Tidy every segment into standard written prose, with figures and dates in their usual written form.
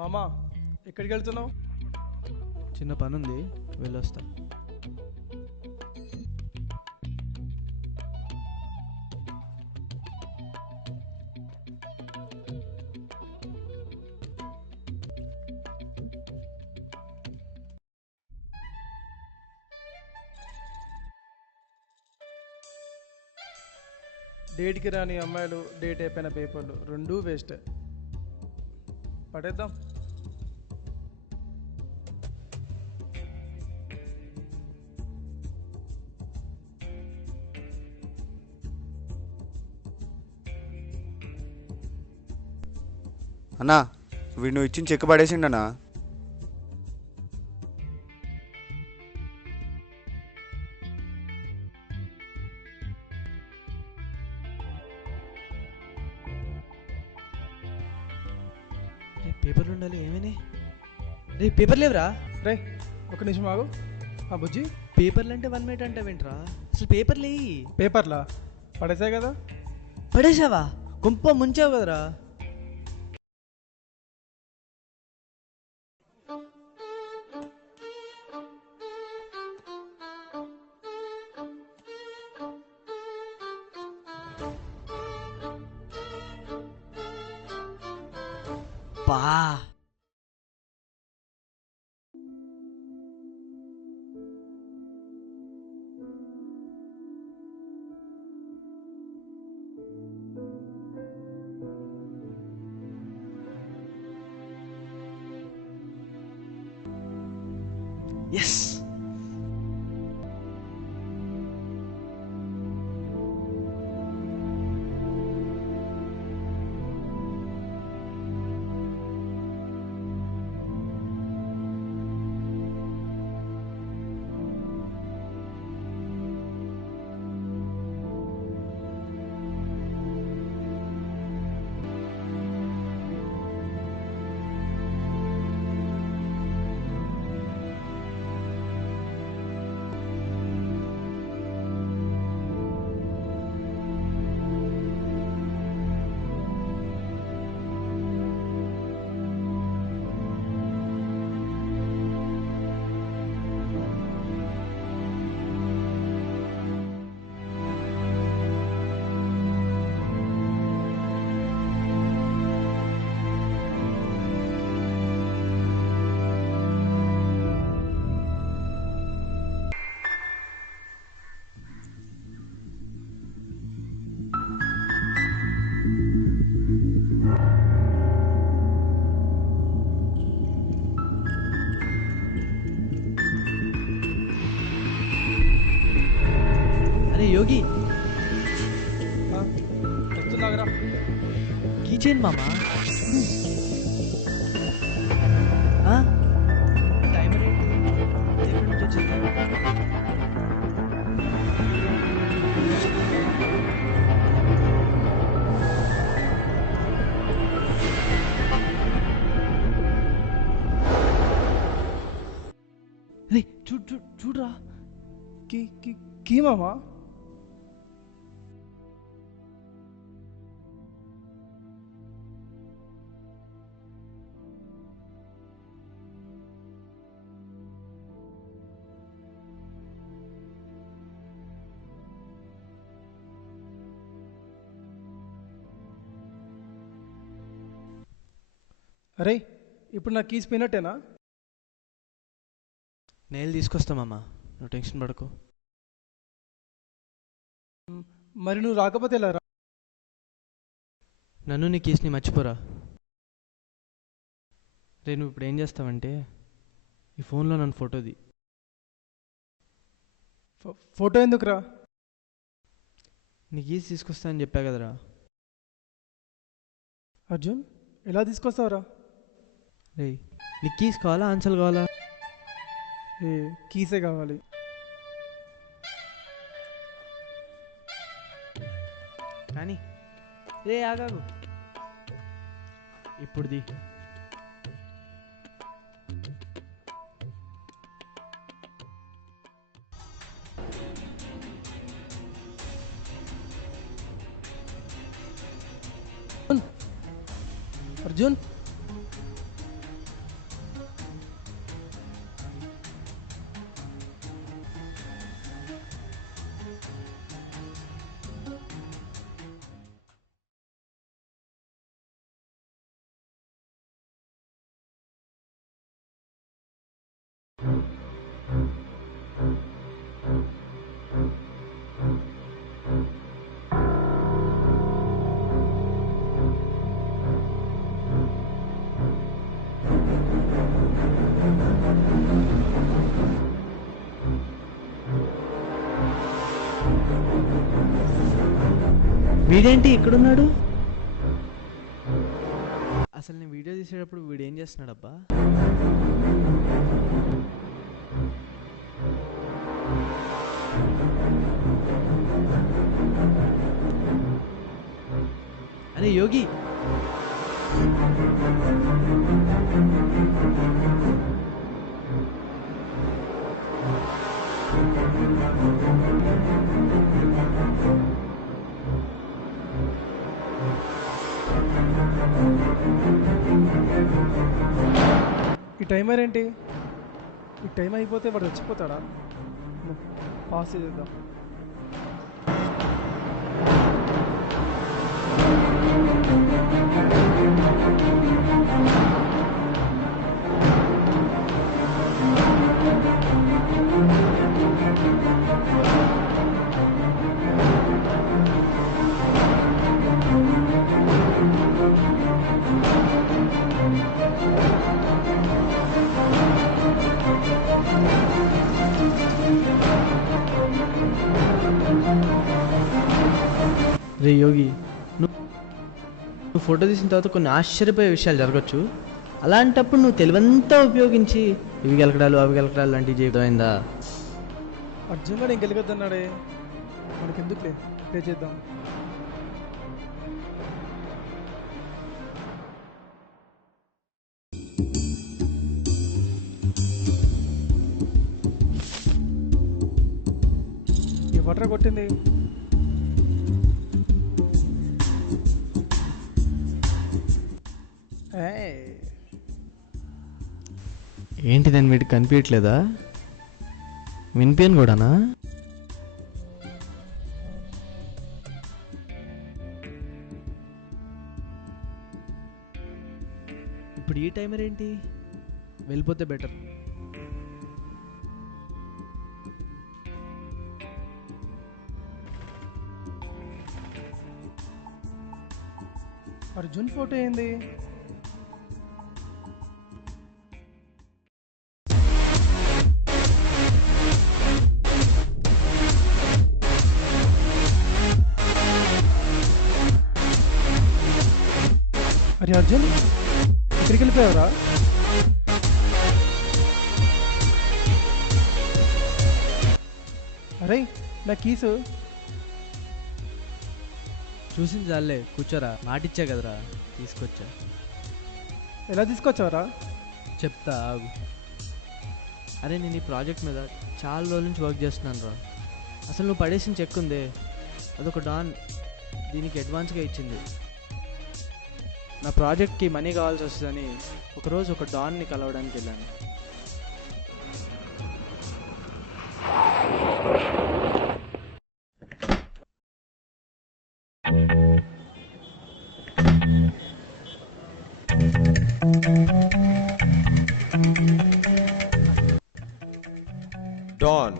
మామా, ఎక్కడికి వెళ్తున్నావు? చిన్న పని ఉంది, వెళ్ళొస్తా. డేట్కి రాని అమ్మాయిలు, డేట్ అయిపోయిన పేపర్లు రెండూ వేస్ట్. పడేద్దాం. అన్నా, వీడు నువ్వు ఇచ్చిన చెక్ పడేసిండనా? పేపర్లు ఉండాలి. ఏమైనా రే పేపర్ లేవురా. రే ఒక నిమిషం ఆగు. బుజ్జి, పేపర్లు అంటే 1 మినిట్ అంటే వింటరా? అసలు పేపర్లు లేయి. పేపర్లా పడేసాయి కదా. పడేసావా? కుంప ముంచావు కదరా. బా ఎస్. అరే యోగి, వస్తున్నాగరా. కీచైన్ మామా. టైమర్ ఏంటి? ఎక్కడి నుంచి వచ్చింది? రే చూడరా. కీ మామా. అరే, ఇప్పుడు నా కీస్ పోయినట్టేనా? నేను తీసుకొస్తా మామ, నువ్వు టెన్షన్ పడకు. మరి నువ్వు రాకపోతే ఎలా రా? నన్ను నీ కేసుని మర్చిపోరా. రే నువ్వు ఇప్పుడు ఏం చేస్తావంటే ఈ ఫోన్లో నన్ను ఫోటోది. ఫోటో ఎందుకురా? నీ కీస్ తీసుకొస్తా అని చెప్పా కదరా. అర్జున్, ఎలా తీసుకొస్తావురా? రే నీకు కీస్ కావాలా, ఆన్సర్లు కావాలా? కీసే కావాలి. కానీ రే ఆగాగు. ఇప్పుడుది. అర్జున్, వీడేంటి ఇక్కడున్నాడు? అసలు నేను వీడియో తీసేటప్పుడు వీడేం చేస్తున్నాడబ్బా? అరే యోగి, ఈ టైమర్ ఏంటి? ఈ టైం అయిపోతే వాడు చచ్చిపోతాడా? పాస్ చేద్దాం. రే యోగి, నువ్వు ఫోటో తీసిన తర్వాత కొన్ని ఆశ్చర్యపోయే విషయాలు జరగచ్చు. అలాంటప్పుడు నువ్వు తెలివంతా ఉపయోగించి ఇవి గెలకడాలు అవి గెలకడాలు లాంటివి చేయమైందా? అర్జున్ గారు ఇంకెళ్ళగొద్దన్నాడే, మనకెందుకులే, ప్లే చేద్దాం. ఈ వాటర్ కొట్టింది. ఏంటి దాన్ని వీటికి కనిపించట్లేదా? వినిపించను కూడానా? ఇప్పుడు ఈ టైమర్ ఏంటి? వెళ్ళిపోతే బెటర్. అర్జున్ ఫోటో ఏంది? అరే అర్జున్, ఇక్కడికి వెళ్ళిపోయావరా? అరే నా కీసు. చూసింది చాలే, కూర్చోరా. మాటిచ్చా కదరా, తీసుకొచ్చా. ఎలా తీసుకొచ్చావరా? చెప్తా ఆగు. అరే నేను ఈ ప్రాజెక్ట్ మీద చాలా రోజుల నుంచి వర్క్ చేస్తున్నాను రా. అసలు నువ్వు పడేసిన చెక్ ఉందే, అదొక డాన్ దీనికి అడ్వాన్స్గా ఇచ్చింది. నా ప్రాజెక్ట్కి మనీ కావాల్సి వస్తుందని ఒకరోజు ఒక డాన్ని కలవడానికి వెళ్ళాను. Don,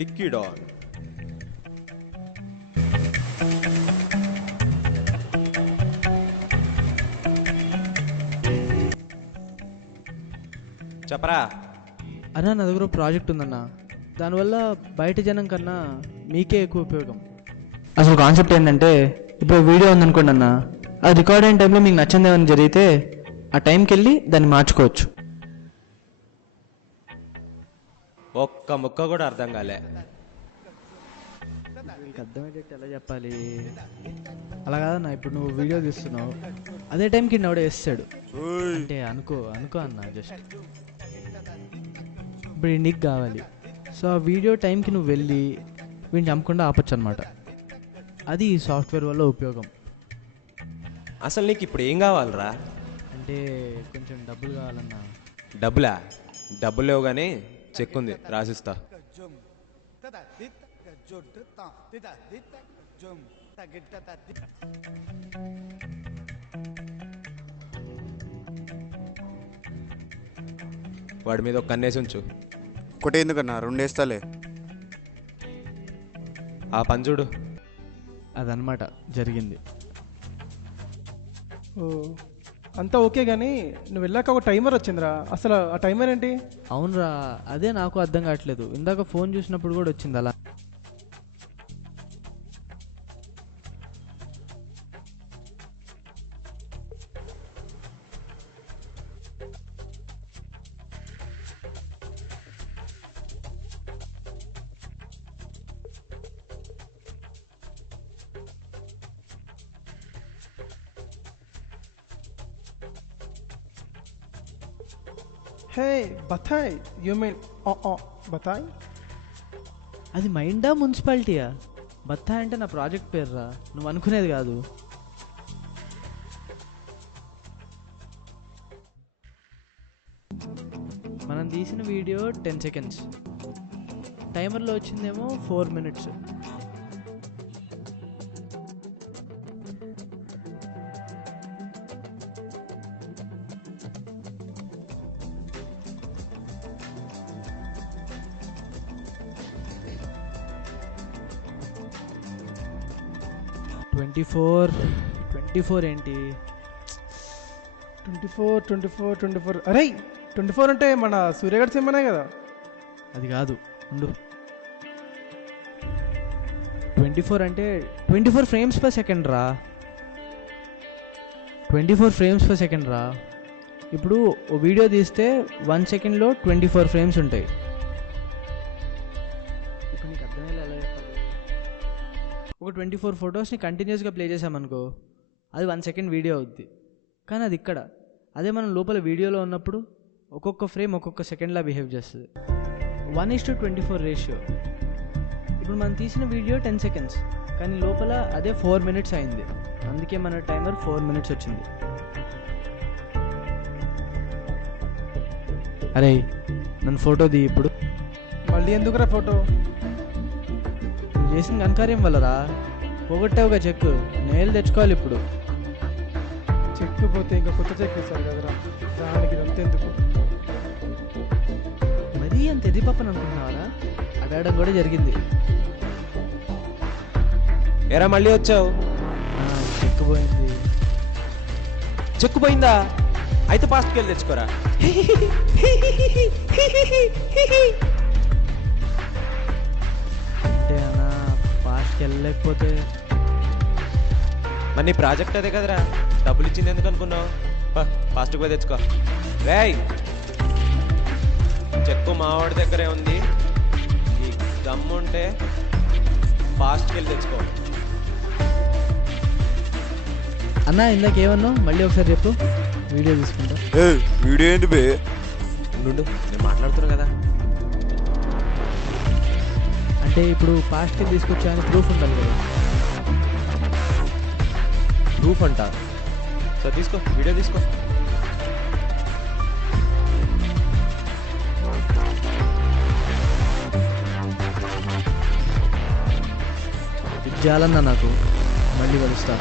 Dicky don. చెప్పరా. అన్నా నా దగ్గర ప్రాజెక్ట్ ఉందన్న, దానివల్ల బయట జనం కన్నా మీకే ఎక్కువ ఉపయోగం. అసలు కాన్సెప్ట్ ఏంటంటే, ఇప్పుడు వీడియో ఉందనుకోండి అన్న, అది రికార్డ్ అయిన టైంలో మీకు నచ్చింది ఏమైనా జరిగితే ఆ టైంకి వెళ్ళి దాన్ని మార్చుకోవచ్చు. ఒక్క ముక్క కూడా అర్థం కాలే. మీకు అర్థమయ్యేటట్టు ఎలా చెప్పాలి? అలా కాదన్నా, ఇప్పుడు నువ్వు వీడియో తీస్తున్నావు, అదే టైంకి నవ్వుడే వేస్తాడు అంటే అనుకో అన్న. జస్ట్ ఇప్పుడు నీకు కావాలి, సో ఆ వీడియో టైంకి నువ్వు వెళ్ళి వీడిని చంపకుండా ఆపచ్చు అనమాట. అది ఈ సాఫ్ట్వేర్ వల్ల ఉపయోగం. అసలు నీకు ఇప్పుడు ఏం కావాలరా? అంటే కొంచెం డబ్బులు కావాలన్నా. డబ్బులా? డబ్బులు లేవు కానీ చెక్ ఉంది, రాసిస్తా. వాడి మీద ఒక కన్నేసి ఉంచు. ఒకటే ఎందుకన్నా, రెండు వేస్తాలే. ఆ పని చూడు. అదనమాట జరిగింది. ఓ అంతా ఓకే, కానీ నువ్వు వెళ్ళాక ఒక టైమర్ వచ్చిందిరా. అసలు ఆ టైమర్ ఏంటి? అవునరా, అదే నాకు అర్థం కావట్లేదు. ఇందాక ఫోన్ చూసినప్పుడు కూడా వచ్చింది అలా. హే బతాయ్ యూ మీన్ బతాయ్. అది మైండా మున్సిపాలిటీయా? బత్తా అంటే నా ప్రాజెక్ట్ పేరురా, నువ్వు అనుకునేది కాదు. మనం తీసిన వీడియో 10 సెకండ్స్, టైమర్లో వచ్చిందేమో 4 minutes. ట్వంటీ ఫోర్ ఏంటి? 24 అరే 24 అంటే మన సూర్యగఢ్ సినిమానే కదా. అది కాదు, ఉండు. 24 అంటే 24 frames per second రా. 24 frames per second రా. ఇప్పుడు ఓ వీడియో తీస్తే 1 సెకండ్లో 24 frames ఉంటాయి. ఇప్పుడు నీకు అర్థమయ్యేలా ఎలా చెప్పాలి? ఒక 24 ఫొటోస్ని కంటిన్యూస్గా ప్లే చేసామనుకో, అది 1 సెకండ్ వీడియో అవుద్ది. కానీ అది ఇక్కడ, అదే మనం లోపల వీడియోలో ఉన్నప్పుడు ఒక్కొక్క ఫ్రేమ్ ఒక్కొక్క సెకండ్లా బిహేవ్ చేస్తుంది. 1:24 రేషియో. ఇప్పుడు మనం తీసిన వీడియో 10 seconds, కానీ లోపల అదే 4 minutes అయింది. అందుకే మన టైమర్ 4 minutes వచ్చింది. అరే నన్ను ఫోటో ది ఇప్పుడు. మళ్ళీ ఎందుకురా ఫోటో? నువ్వు చేసిన ఘనకార్యం వల్లరా, పోగొట్టావుగా చెక్, నేలు తెచ్చుకోవాలి ఇప్పుడు. చెక్ పోతే ఇంకా కొత్త చెక్ ఇస్తారు కదరా, దానికి ఇదంతా ఎందుకు? మరీ అంత ఎదిపప్పని అనుకుంటున్నావారా? అడగడం కూడా జరిగింది. ఎరా మళ్ళీ వచ్చావు? చెక్ పోయింది. చెక్కు పోయిందా? అయితే పాస్ట్కి వెళ్ళి తెచ్చుకోరా. అంటే అన్నా పాస్ట్కి వెళ్ళలేకపోతే మరి నీ ప్రాజెక్ట్ అదే కదరా, డబ్బులు ఇచ్చింది ఎందుకు అనుకున్నావు? ఫాస్ట్గా పోయి తెచ్చుకో. రేయ్ చెక్కు మావాడి దగ్గరే ఉంది, ఈ దమ్ము ఉంటే ఫాస్ట్కి వెళ్ళి తెచ్చుకో. అన్నా ఇందాకేమన్నావు? మళ్ళీ ఒకసారి చెప్పు, వీడియో తీసుకుంటా. వీడియో ఏంది బే? ఉండు, నేను మాట్లాడుతున్నా కదా. అంటే ఇప్పుడు పాస్ట్కి తీసుకొచ్చా అని ప్రూఫ్ ఉండాలి కదా. ప్రూఫ్ అంట? సరే తీసుకో, వీడియో తీసుకో. ఇది చాలన్నా నాకు, మళ్ళీ కలుస్తా.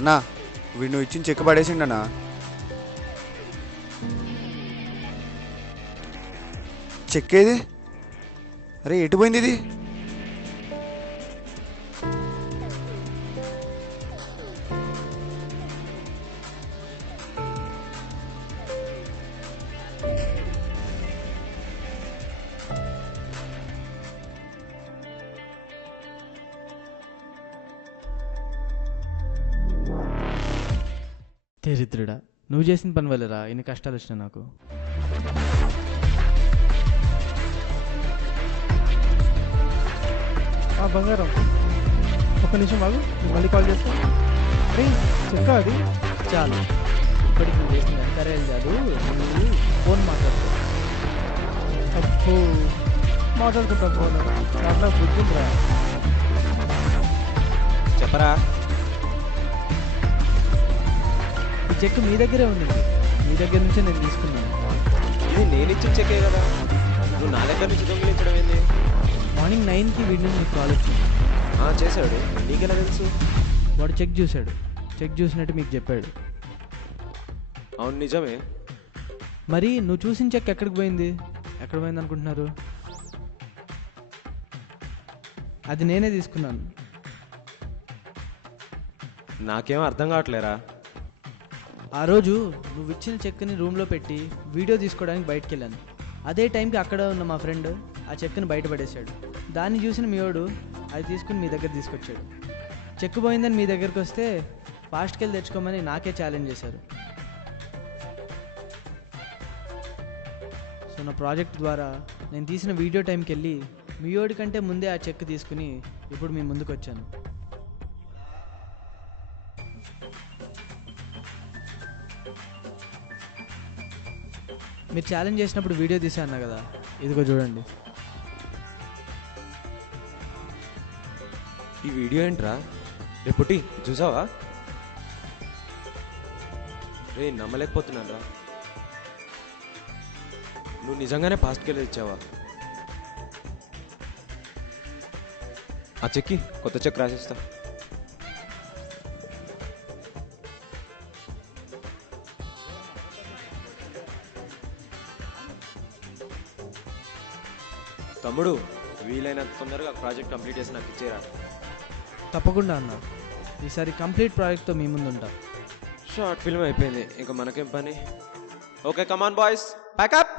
అన్నా వీడు నువ్వు ఇచ్చిన చెక్ పడేసిండనా? చెక్ ఏది? అరే ఎటు పోయింది ఇది? దరిద్రుడా, నువ్వు చేసిన పని వల్లరా ఇన్ని కష్టాలు వచ్చినాయి నాకు. బంగారం ఒక్క నిమిషం ఆగు, నేను మళ్ళీ కాల్ చేస్తా. అరే చెక్క అది చాలు, ఇప్పటికి నువ్వు చేసిన ఘనకార్యాలు కాదు, నువ్వు ఫోన్ మాట్లాడుకో. అప్పు మాట్లాడుకుంటాం ఫోన్, దాంట్లో బుద్ధిందిరా. చెప్పరా. ఈ చెక్ మీ దగ్గరే ఉండింది, మీ దగ్గర నుంచే నేను తీసుకున్నాను. ఇది నేను ఇచ్చిన చెక్కే కదా, నువ్వు నా దగ్గర నుంచి దొంగిలించడం ఏంది? మార్నింగ్ 9కి వీడి నుంచి మీకు కాల్ వచ్చింది. చేశాడు, నీకెలా తెలుసు? వాడు చెక్ చూశాడు, చెక్ చూసినట్టు మీకు చెప్పాడు. అవును నిజమే. మరి నువ్వు చూసిన చెక్ ఎక్కడికి పోయింది? ఎక్కడ పోయింది అనుకుంటున్నారు? అది నేనే తీసుకున్నాను. నాకేం అర్థం కావట్లేరా. ఆ రోజు నువ్వు ఇచ్చిన చెక్ని రూమ్లో పెట్టి వీడియో తీసుకోవడానికి బయటికి వెళ్ళాను. అదే టైంకి అక్కడ ఉన్న మా ఫ్రెండ్ ఆ చెక్ని బయటపడేశాడు. దాన్ని చూసిన మీవాడు అది తీసుకుని మీ దగ్గర తీసుకొచ్చాడు. చెక్ పోయిందని మీ దగ్గరికి వస్తే ఫాస్ట్కి వెళ్ళి తెచ్చుకోమని నాకే ఛాలెంజ్ చేశారు. సో నా ప్రాజెక్ట్ ద్వారా నేను తీసిన వీడియో టైంకి వెళ్ళి మీవాడి కంటే ముందే ఆ చెక్ తీసుకుని ఇప్పుడు మీ ముందుకు వచ్చాను. మీరు ఛాలెంజ్ చేసినప్పుడు వీడియో తీసాను కదా, ఇదిగో చూడండి. ఈ వీడియో ఏంట్రా? రేపుటి చూసావా? రే నమ్మలేకపోతున్నాను రా. నువ్వు నిజంగానే ఫాస్ట్కి వెళ్ళి ఇచ్చావా? ఆ చెక్కి కొత్త చెక్ రాసిస్తా. తమ్ముడు, వీలైనంత తొందరగా ప్రాజెక్ట్ కంప్లీట్ చేసి నాకు ఇచ్చేరా. తప్పకుండా అన్న, ఈసారి కంప్లీట్ ప్రాజెక్ట్తో మీ ముందు ఉంటా. షార్ట్ ఫిల్మ్ అయిపోయింది, ఇంకా మనకేం పని? Okay come on boys, pack up.